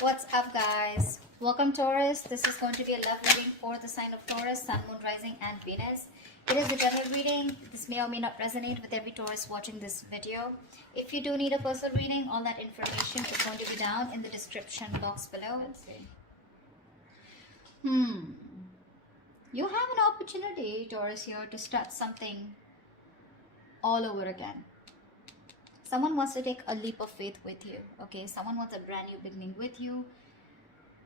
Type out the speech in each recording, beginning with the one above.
What's up, guys? Welcome, Taurus. This is going to be a love reading for the sign of Taurus, Sun, Moon, Rising, and Venus. It is a general reading. This may or may not resonate with every Taurus watching this video. If you do need a personal reading, all that information is going to be down in the description box below. Let's see. You have an opportunity, Taurus, here to start something all over again. Someone wants to take a leap of faith with you, okay? Someone wants a brand new beginning with you.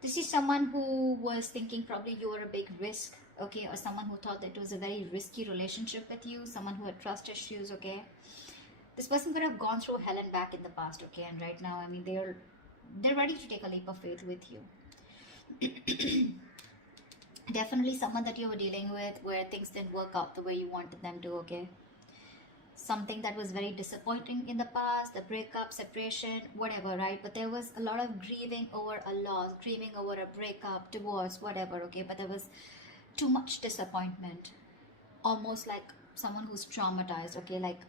This is someone who was thinking probably you were a big risk, okay? Or someone who thought that it was a very risky relationship with you. Someone who had trust issues, okay? This person could have gone through hell and back in the past, okay? And right now, I mean, they're ready to take a leap of faith with you. Definitely someone that you were dealing with where things didn't work out the way you wanted them to, okay? Something that was very disappointing in the past, the breakup, separation, whatever, right? But there was a lot of grieving over a loss, grieving over a breakup, divorce, whatever, okay? But there was too much disappointment, almost like someone who's traumatized, okay? Like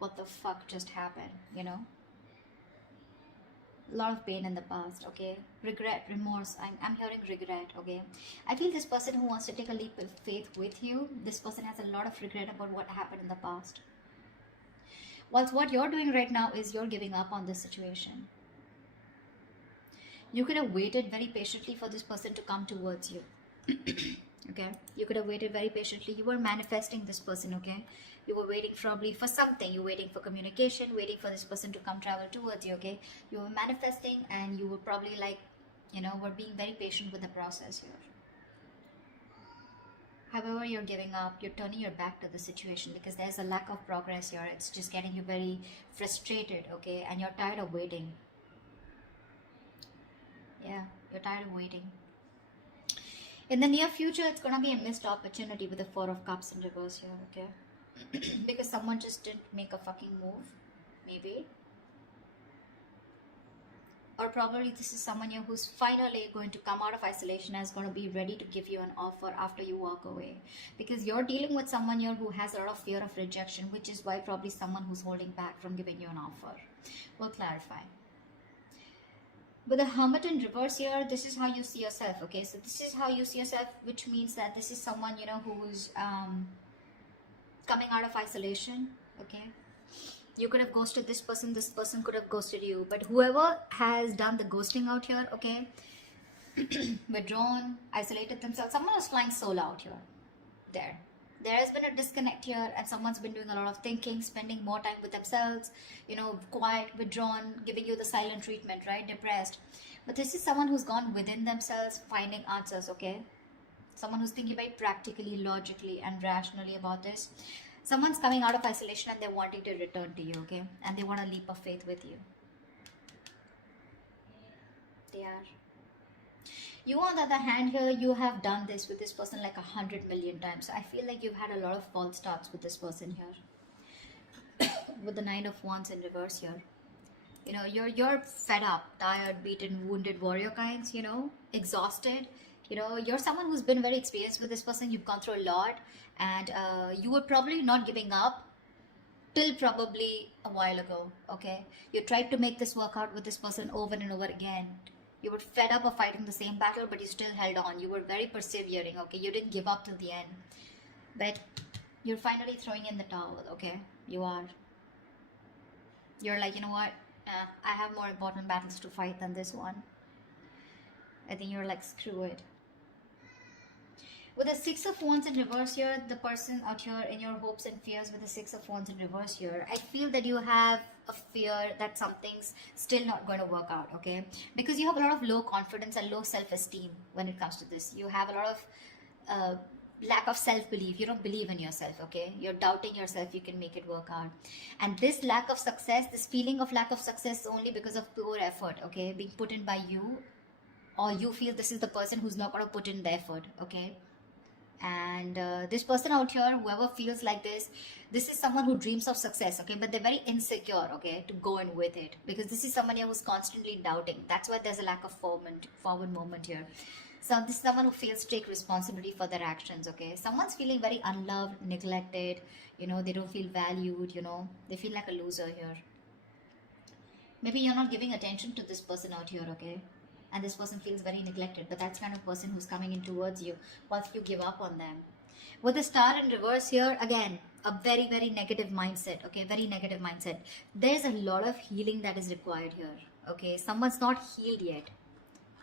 what the fuck just happened, you know? A lot of pain in the past, okay? Regret, remorse. I'm hearing regret, okay? I feel this person who wants to take a leap of faith with you, this person has a lot of regret about what happened in the past. Whilst what you're doing right now is you're giving up on this situation. You could have waited very patiently for this person to come towards you. Okay? You could have waited very patiently. You were manifesting this person, okay? You were waiting probably for something. You were waiting for communication, waiting for this person to come travel towards you, okay? You were manifesting and you were probably like, you know, were being very patient with the process here. However, you're giving up, you're turning your back to the situation because there's a lack of progress here. It's just getting you very frustrated, okay? And you're tired of waiting. Yeah, you're tired of waiting. In the near future, it's going to be a missed opportunity with the Four of Cups in reverse here, okay? Because someone just didn't make a fucking move, maybe. Or probably this is someone here who's finally going to come out of isolation and is going to be ready to give you an offer after you walk away. Because you're dealing with someone here who has a lot of fear of rejection, which is why probably someone who's holding back from giving you an offer. We'll clarify. With the Hermit in reverse here, this is how you see yourself, okay? So this is how you see yourself, which means that this is someone, you know, who's coming out of isolation, okay? You could have ghosted this person could have ghosted you. But whoever has done the ghosting out here, okay, withdrawn, isolated themselves, someone is flying solo out here. There has been a disconnect here and someone's been doing a lot of thinking, spending more time with themselves, you know, quiet, withdrawn, giving you the silent treatment, right? Depressed. But this is someone who's gone within themselves, finding answers, okay? Someone who's thinking very practically, logically, and rationally about this. Someone's coming out of isolation and they're wanting to return to you, okay? And they want a leap of faith with you. They are. You, on the other hand, here, you have done this with this person like 100 million times. So I feel like you've had a lot of false starts with this person here. With the Nine of Wands in reverse here. You know, you're fed up, tired, beaten, wounded warrior kinds, you know, exhausted. You know, you're someone who's been very experienced with this person. You've gone through a lot. And you were probably not giving up till probably a while ago, okay? You tried to make this work out with this person over and over again. You were fed up of fighting the same battle, but you still held on. You were very persevering, okay? You didn't give up till the end. But you're finally throwing in the towel, okay? You are. You're like, you know what? I have more important battles to fight than this one. I think you're like, screw it. With the Six of Wands in reverse here, the person out here in your hopes and fears with the Six of Wands in reverse here, I feel that you have a fear that something's still not going to work out, okay? Because you have a lot of low confidence and low self-esteem when it comes to this. You have a lot of lack of self-belief. You don't believe in yourself, okay? You're doubting yourself you can make it work out. And this lack of success, this feeling of lack of success is only because of poor effort, okay? Being put in by you, or you feel this is the person who's not going to put in the effort, okay? And this person out here, whoever feels like this is someone who dreams of success, okay, but they're very insecure, okay, to go in with it, because this is someone here who's constantly doubting. That's why there's a lack of forward moment here. So this is someone who feels to take responsibility for their actions, okay? Someone's feeling very unloved, neglected, you know, they don't feel valued, you know, they feel like a loser here. Maybe you're not giving attention to this person out here, okay? and this person feels very neglected, but that's kind of person who's coming in towards you once you give up on them. With the star in reverse here, again, a very, very negative mindset, okay, very negative mindset. There's a lot of healing that is required here, okay. Someone's not healed yet.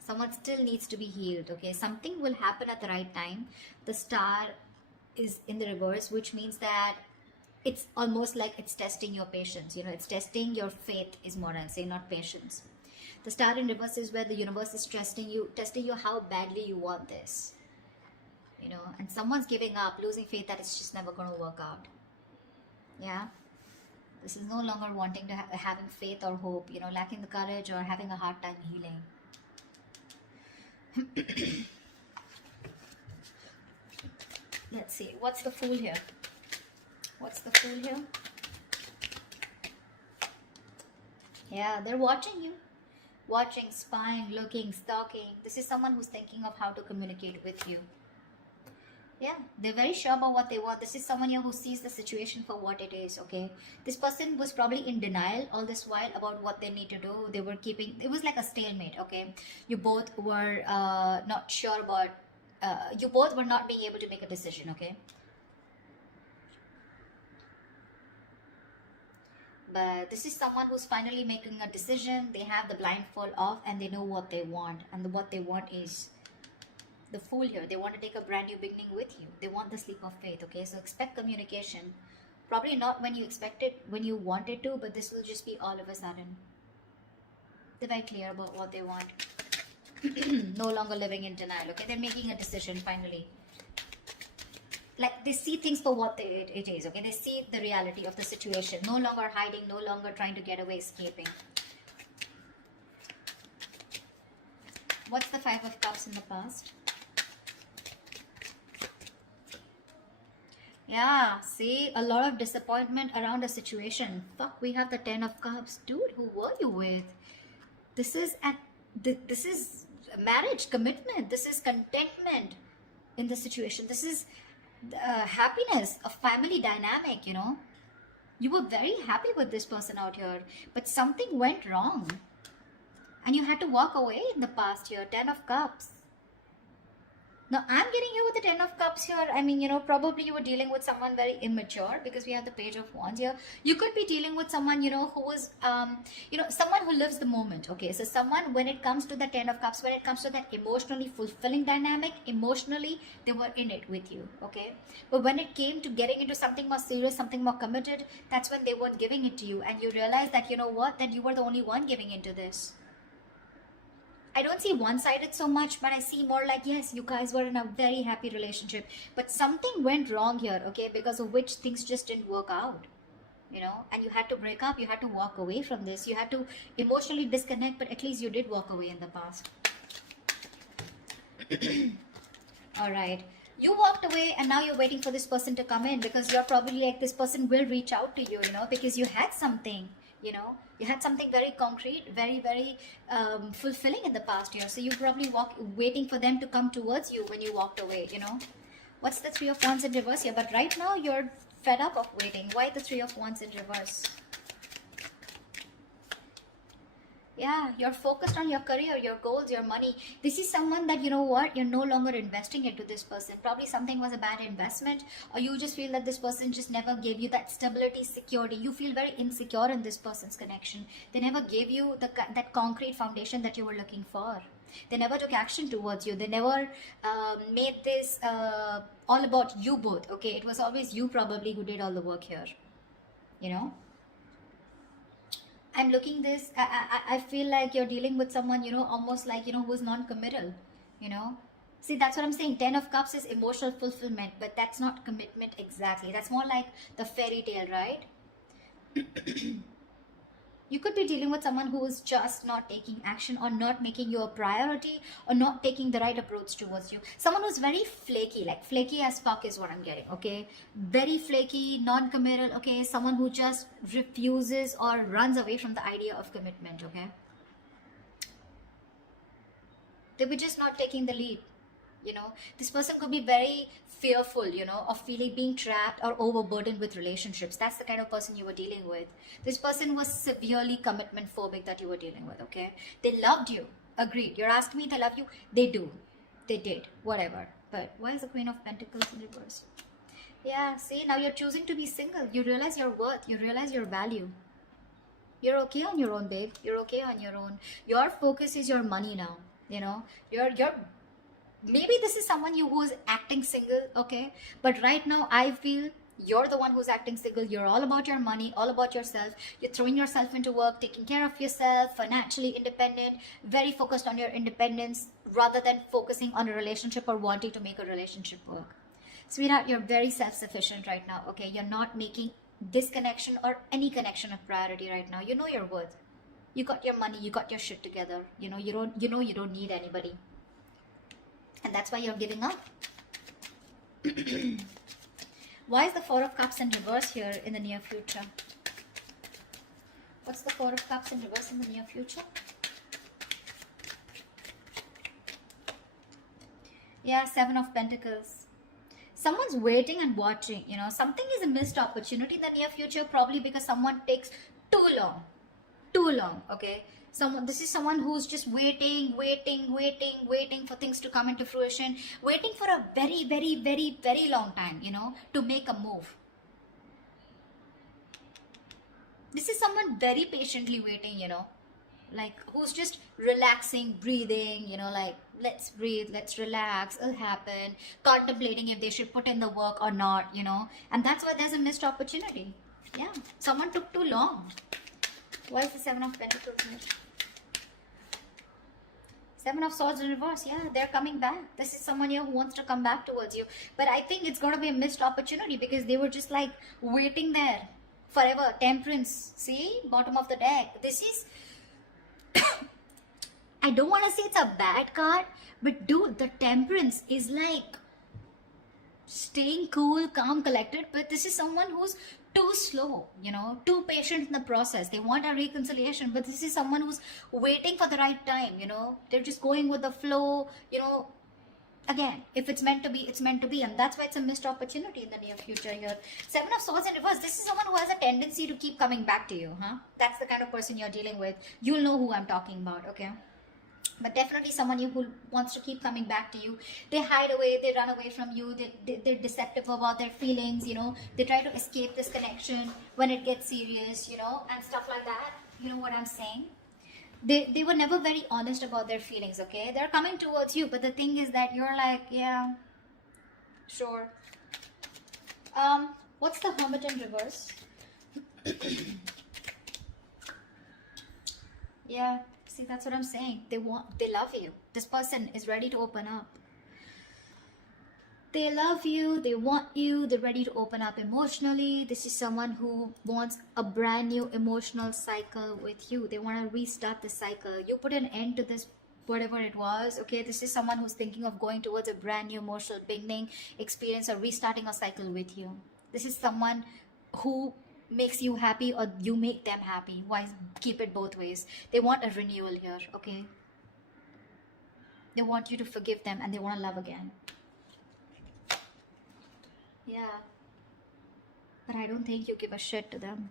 Someone still needs to be healed, okay. Something will happen at the right time. The star is in the reverse, which means that it's almost like it's testing your patience, you know, it's testing your faith is more I'll say, not patience. The star in reverse is where the universe is testing you how badly you want this, you know, and someone's giving up, losing faith that it's just never going to work out. Yeah, this is no longer wanting to having faith or hope, you know, lacking the courage or having a hard time healing. Let's see, what's the Fool here? What's the Fool here? Yeah, they're watching you. Watching, spying, looking, stalking. This is someone who's thinking of how to communicate with you. Yeah, they're very sure about what they want. This is someone here who sees the situation for what it is, okay? This person was probably in denial all this while about what they need to do. They were keeping, it was like a stalemate, okay? You both were not sure about, you both were not being able to make a decision, okay? But this is someone who's finally making a decision. They have the blindfold off and they know what they want. And what they want is the Fool here. They want to take a brand new beginning with you. They want the sleep of faith, okay? So expect communication. Probably not when you expect it, when you want it to, but this will just be all of a sudden. They're very clear about what they want. No longer living in denial, okay? They're making a decision finally. Like, they see things for what it is, okay? They see the reality of the situation. No longer hiding, no longer trying to get away, escaping. What's the Five of Cups in the past? Yeah, see, a lot of disappointment around a situation. Fuck, we have the Ten of Cups. Dude, who were you with? This is marriage, commitment. This is contentment in the situation. This is happiness, a family dynamic, you know. You were very happy with this person out here, but something went wrong and you had to walk away in the past here. Ten of Cups. Now I'm getting here with the Ten of Cups here. I mean, you know, probably you were dealing with someone very immature because we have the Page of Wands here. You could be dealing with someone, you know, who was, you know, someone who lives the moment. Okay, so someone, when it comes to the Ten of Cups, when it comes to that emotionally fulfilling dynamic, emotionally, they were in it with you. Okay, but when it came to getting into something more serious, something more committed, that's when they weren't giving it to you. And you realize that, you know what, that you were the only one giving into this. I don't see one-sided so much, but I see more like, yes, you guys were in a very happy relationship, but something went wrong here, okay, because of which things just didn't work out, you know, and you had to break up, you had to walk away from this, you had to emotionally disconnect, but at least you did walk away in the past. All right. You walked away and now you're waiting for this person to come in because you're probably like, this person will reach out to you, you know, because you had something. You know, you had something very concrete, very, very fulfilling in the past year. So you probably waiting for them to come towards you when you walked away, you know. What's the Three of Wands in reverse here? But right now you're fed up of waiting. Why the Three of Wands in reverse? Yeah, you're focused on your career, your goals, your money. This is someone that, you know what, you're no longer investing into this person. Probably something was a bad investment, or you just feel that this person just never gave you that stability, security. You feel very insecure in this person's connection. They never gave you that concrete foundation that you were looking for. They never took action towards you. They never made this all about you both. Okay, it was always you probably who did all the work here, you know. I'm looking this, I feel like you're dealing with someone, you know, almost like, you know, who's non-committal, you know. See, that's what I'm saying. Ten of Cups is emotional fulfillment, but that's not commitment exactly. That's more like the fairy tale, right? You could be dealing with someone who is just not taking action or not making you a priority or not taking the right approach towards you. Someone who's very flaky, like flaky as fuck is what I'm getting, okay? Very flaky, non-committal, okay? Someone who just refuses or runs away from the idea of commitment, okay? They were just not taking the lead, you know? This person could be very fearful, you know, of being trapped or overburdened with relationships. That's the kind of person you were dealing with. This person was severely commitment phobic that you were dealing with, okay? They loved you. Agreed. You're asking me if they love you. They do. They did. Whatever. But why is the Queen of Pentacles in reverse? Yeah, see, now you're choosing to be single. You realize your worth. You realize your value. You're okay on your own, babe. You're okay on your own. Your focus is your money now. You know, you're maybe this is someone you who's acting single, okay? But right now, I feel you're the one who's acting single. You're all about your money, all about yourself. You're throwing yourself into work, taking care of yourself, financially independent, very focused on your independence rather than focusing on a relationship or wanting to make a relationship work. Sweetheart, you're very self-sufficient right now, okay? You're not making this connection or any connection a priority right now. You know your worth. You got your money, you got your shit together. You know you don't need anybody. And that's why you're giving up. Why is the Four of Cups in reverse here in the near future? What's the Four of Cups in reverse in the near future? Yeah, Seven of Pentacles. Someone's waiting and watching, you know. Something is a missed opportunity in the near future, probably because someone takes too long. Too long, okay? This is someone who's just waiting for things to come into fruition, waiting for a very long time, you know, to make a move. This is someone very patiently waiting, you know, like who's just relaxing, breathing, you know, like let's breathe, let's relax, it'll happen, contemplating if they should put in the work or not, you know. And that's why there's a missed opportunity. Yeah, someone took too long. Why is the Seven of Pentacles here? Seven of Swords in reverse. Yeah, they're coming back. This is someone here who wants to come back towards you. But I think it's going to be a missed opportunity because they were just like waiting there forever. Temperance. See? Bottom of the deck. This is... I don't want to say it's a bad card. But dude, the Temperance is like staying cool, calm, collected. But this is someone who's too slow, you know, too patient in the process. They want a reconciliation, but this is someone who's waiting for the right time, you know. They're just going with the flow, you know. Again, if it's meant to be, it's meant to be. And that's why it's a missed opportunity in the near future here. Seven of Swords in reverse. This is someone who has a tendency to keep coming back to you, huh? That's the kind of person you're dealing with. You'll know who I'm talking about, okay? But definitely someone who wants to keep coming back to you. They hide away, they run away from you, they're deceptive about their feelings, you know. They try to escape this connection when it gets serious, you know, and stuff like that. You know what I'm saying? They were never very honest about their feelings, okay? They're coming towards you, but the thing is that you're like, yeah, sure. What's the Hermit in reverse? Yeah. See, that's what I'm saying. They love you. This person is ready to open up. They love you, they want you, they're ready to open up emotionally. This is someone who wants a brand new emotional cycle with you. They want to restart the cycle. You put an end to this, whatever it was, okay? This is someone who's thinking of going towards a brand new emotional beginning, experience, or restarting a cycle with you. This is someone who makes you happy or you make them happy. Why keep it both ways? They want a renewal here, okay? They want you to forgive them and they want to love again. Yeah. But I don't think you give a shit to them.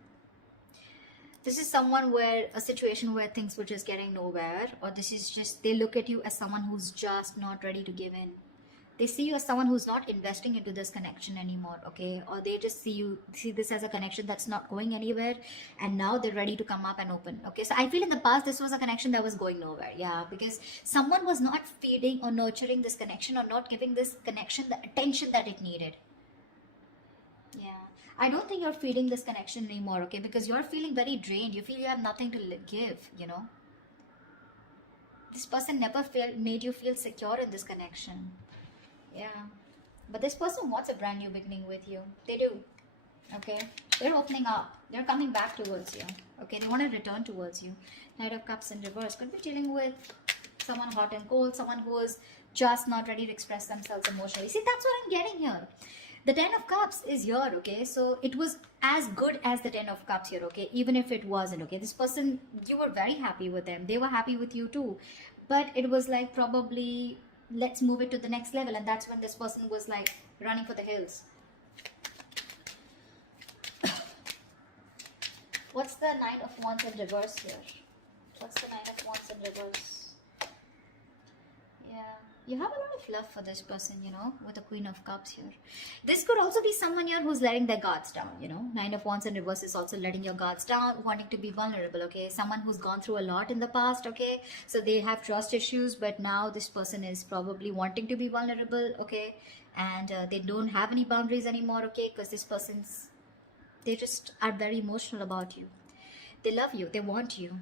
This is someone where a situation where things were just getting nowhere, or this is just they look at you as someone who's just not ready to give in. They see you as someone who's not investing into this connection anymore, okay? Or they just see this as a connection that's not going anywhere, and now they're ready to come up and open, okay? So I feel in the past this was a connection that was going nowhere, yeah, because someone was not feeding or nurturing this connection or not giving this connection the attention that it needed. Yeah, I don't think you're feeding this connection anymore, okay? Because you're feeling very drained. You feel you have nothing to give, you know? This person never made you feel secure in this connection. Yeah, but this person wants a brand new beginning with you. They do, okay? They're opening up. They're coming back towards you, okay? They want to return towards you. Knight of Cups in reverse. Could be dealing with someone hot and cold, someone who is just not ready to express themselves emotionally. See, that's what I'm getting here. The Ten of Cups is here, okay? So it was as good as the Ten of Cups here, okay? Even if it wasn't, okay? This person, you were very happy with them. They were happy with you too. But it was like probably... let's move it to the next level, and that's when this person was like running for the hills. What's the Knight of Wands in reverse here? What's the Knight of Wands in reverse? You have a lot of love for this person, you know, with the Queen of Cups here. This could also be someone here who's letting their guards down, you know. Nine of Wands in reverse is also letting your guards down, wanting to be vulnerable, okay. Someone who's gone through a lot in the past, okay. So they have trust issues, but now this person is probably wanting to be vulnerable, okay. And they don't have any boundaries anymore, okay, because this person's, they just are very emotional about you. They love you, they want you.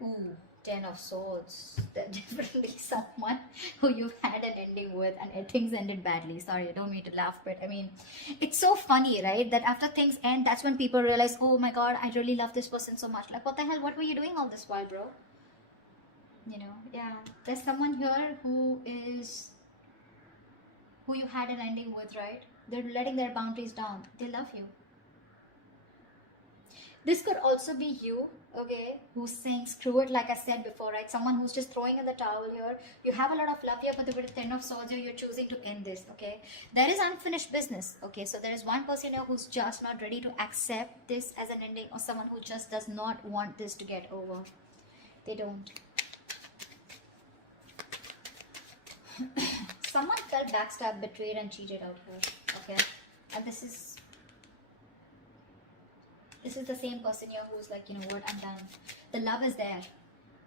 Ooh, Ten of Swords. They're definitely someone who you've had an ending with and things ended badly. Sorry, I don't mean to laugh, but I mean, it's so funny, right? That after things end, that's when people realize, oh my god, I really love this person so much. Like, what the hell? What were you doing all this while, bro? You know, yeah. There's someone here who you had an ending with, right? They're letting their boundaries down. They love you. This could also be you, okay, who's saying screw it, like I said before, right? Someone who's just throwing in the towel here. You have a lot of love here, but with the Ten of Swords here, you're choosing to end this, okay? There is unfinished business, okay? So there is one person here who's just not ready to accept this as an ending, or someone who just does not want this to get over. They don't. Someone felt backstabbed, betrayed, and cheated out here, okay? And this is the same person here who's like, you know what, I'm done. The love is there.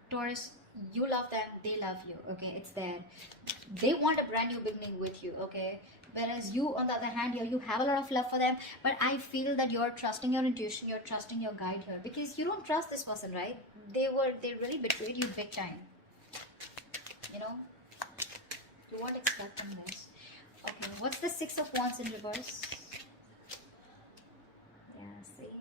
Taurus, you love them, they love you, okay? It's there. They want a brand new beginning with you, okay? Whereas you, on the other hand, here, you have a lot of love for them, but I feel that you're trusting your intuition, you're trusting your guide here, because you don't trust this person, right? They really betrayed you big time. You know? You won't expect from this. Okay, what's the Six of Wands in reverse? Yeah, see?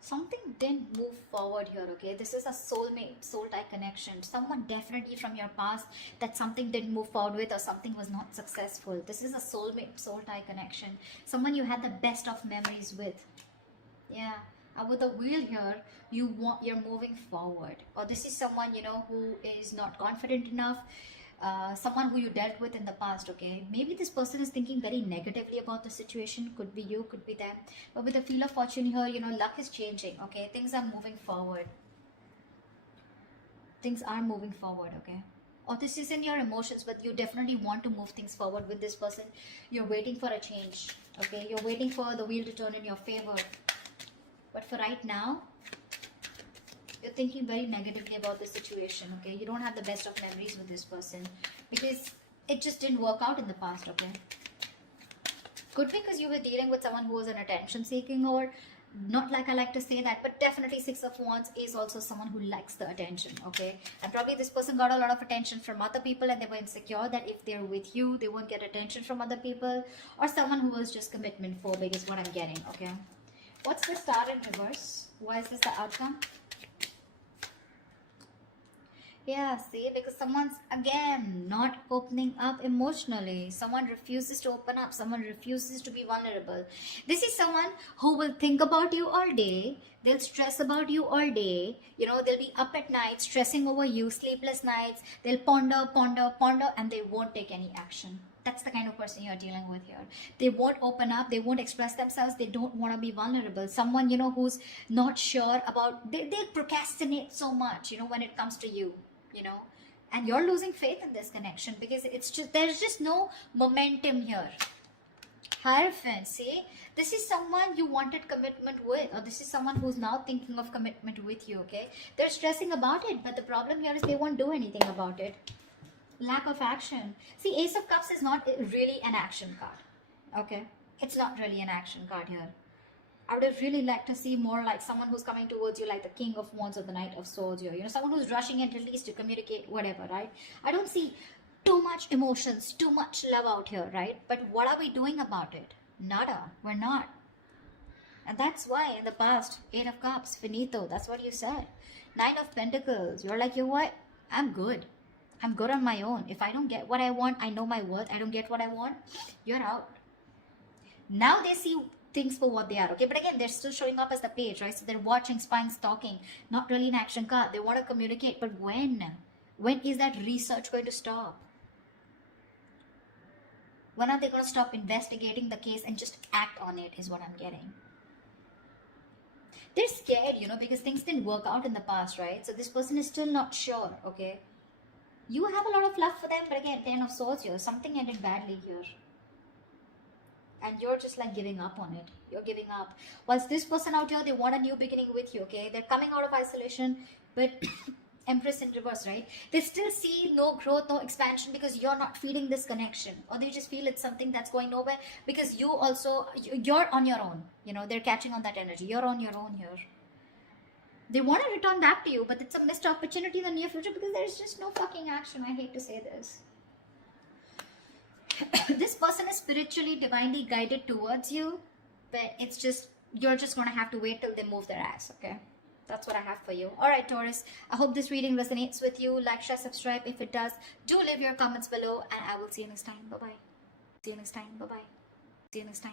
Something didn't move forward here, okay? This is a soulmate, soul tie connection. Someone definitely from your past that something didn't move forward with, or something was not successful. This is a soulmate, soul tie connection. Someone you had the best of memories with. Yeah. With the wheel here, you're moving forward. Or this is someone, you know, who is not confident enough. Someone who you dealt with in the past, okay? Maybe this person is thinking very negatively about the situation. Could be you, could be them. But with the Wheel of Fortune here, you know, luck is changing, okay? Things are moving forward. Things are moving forward, okay? Or this is in your emotions, but you definitely want to move things forward with this person. You're waiting for a change, okay? You're waiting for the wheel to turn in your favor. But for right now, you're thinking very negatively about the situation, okay? You don't have the best of memories with this person because it just didn't work out in the past, okay? Could be because you were dealing with someone who was an attention seeking, or not like I like to say that, but definitely Six of Wands is also someone who likes the attention, okay? And probably this person got a lot of attention from other people and they were insecure that if they're with you, they won't get attention from other people, or someone who was just commitment phobic is what I'm getting, okay? What's the Star in reverse? Why is this the outcome? Yeah, see, because someone's, again, not opening up emotionally. Someone refuses to open up. Someone refuses to be vulnerable. This is someone who will think about you all day. They'll stress about you all day. You know, they'll be up at night, stressing over you, sleepless nights. They'll ponder, and they won't take any action. That's the kind of person you're dealing with here. They won't open up. They won't express themselves. They don't want to be vulnerable. Someone, you know, who's not sure about, they procrastinate so much, you know, when it comes to you. You know, and you're losing faith in this connection because it's just, there's just no momentum here. Hierophant, see, this is someone you wanted commitment with, or this is someone who's now thinking of commitment with you, okay? They're stressing about it, but the problem here is they won't do anything about it. Lack of action. See, Ace of Cups is not really an action card, okay? It's not really an action card here. I would have really liked to see more like someone who's coming towards you like the King of Wands or the Knight of Swords here. You know, someone who's rushing in at least to communicate, whatever, right? I don't see too much emotions, too much love out here, right? But what are we doing about it? Nada. We're not. And that's why in the past, 8 of Cups, finito. That's what you said. 9 of Pentacles. You're like, you know what? I'm good. I'm good on my own. If I don't get what I want, I know my worth. I don't get what I want, you're out. Now they see things for what they are, okay? But again, they're still showing up as the page, right? So they're watching, spying, stalking. Not really an action card. They want to communicate, but when? When is that research going to stop? When are they going to stop investigating the case and just act on it is what I'm getting. They're scared, you know, because things didn't work out in the past, right? So this person is still not sure, okay? You have a lot of love for them, but again, 10 of swords here. Something ended badly here. And you're just like giving up on it. You're giving up. Whilst this person out here, they want a new beginning with you, okay? They're coming out of isolation, but Empress in reverse, right? They still see no growth, no expansion because you're not feeling this connection. Or they just feel it's something that's going nowhere because you also, you're on your own. You know, they're catching on that energy. You're on your own here. They want to return back to you, but it's a missed opportunity in the near future because there's just no fucking action. I hate to say this. This person is spiritually, divinely guided towards you, but it's just, you're just going to have to wait till they move their ass, okay? That's what I have for you. Alright, Taurus, I hope this reading resonates with you. Like, share, subscribe. If it does, do leave your comments below, and I will see you next time. Bye-bye. See you next time. Bye-bye. See you next time.